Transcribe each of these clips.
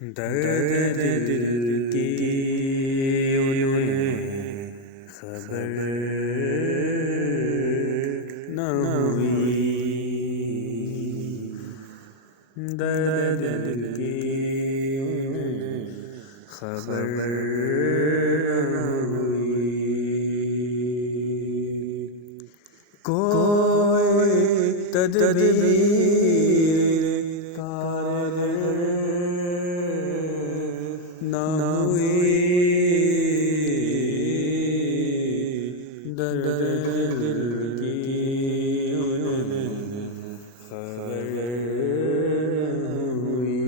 درد دل کی انہیں خبر نہ ہوئی، درد دل کی انہیں خبر نہ ہوئی۔ کوئی تدبیر نہ ہوئی، درد دل کی انہیں خبر ہوئی۔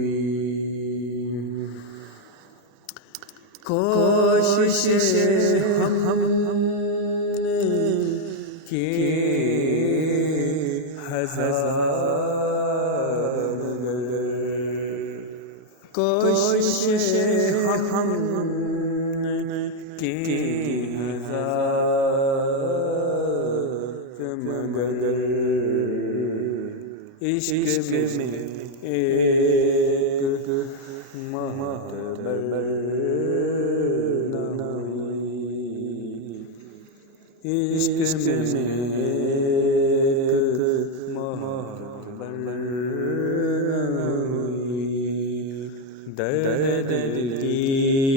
کوشش ہم نے کی ہزار، کوشش ہم نے کی ہزار، مگر عشق میں ایک معتبر نہ ہوئی، عشق میں ایک معتبر نہ ہوئی، درد دل کی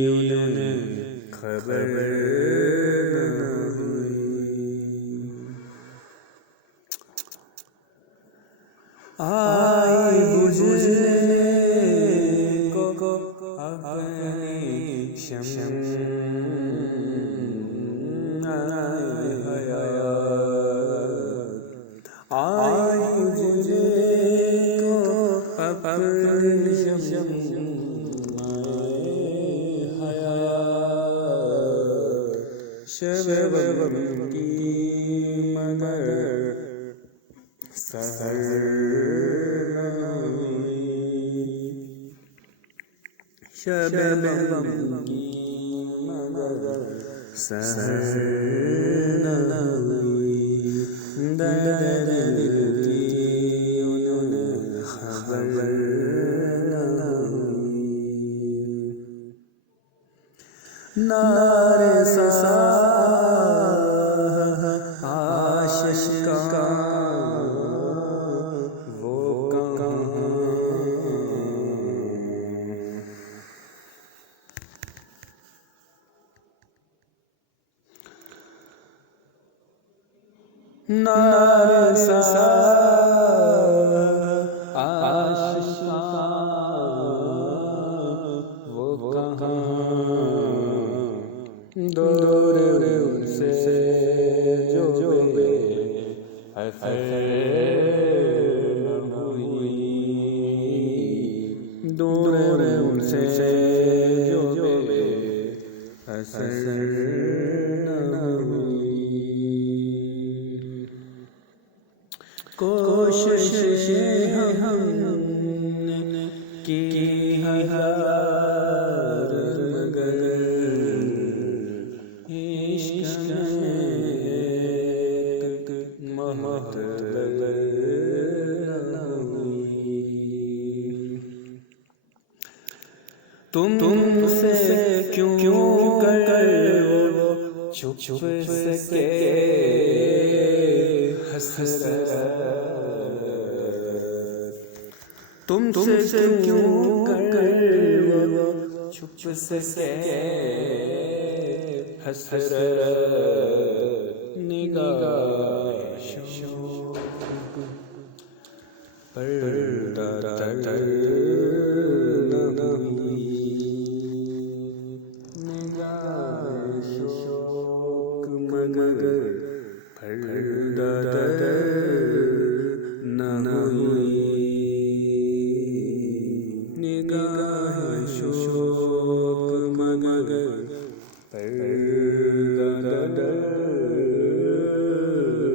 انہیں خبر نہ ہوئی۔ آئی بجھنے کو اپنی شمع، آئی بجھنے کو اپنی شمع شبنم کی، مگر سحر نہ ہوئی، شبنم کی مگر سحر نہ ہوئی، درد دل کی انہیں خبر نہ ہوئی۔ نعرے سزا آشکار وہ کہاں، نعرے سزا آشکار وہ کہاں، دور ان سے جو بے اثر نہ ہوئی، دور ان سے جو بے اثر نہ ہوئی، کوشش ہم نے کی ہزار، مگر عشق میں ایک معتبر نہ ہوئی، تم سے کیوں کر وہ چھپ سکے حسرت، تم سے کیوں کر وہ چھپ سکے حسرت، نگاہ شوق پردہ تر نہ ہوئی، نگاہ شوق مگر پردہ تر نہ ہوئی، نگاہ شوق مگر پردہ تر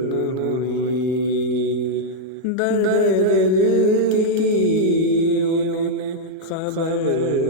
نہ ہوئی، درد دل کی انہیں خبر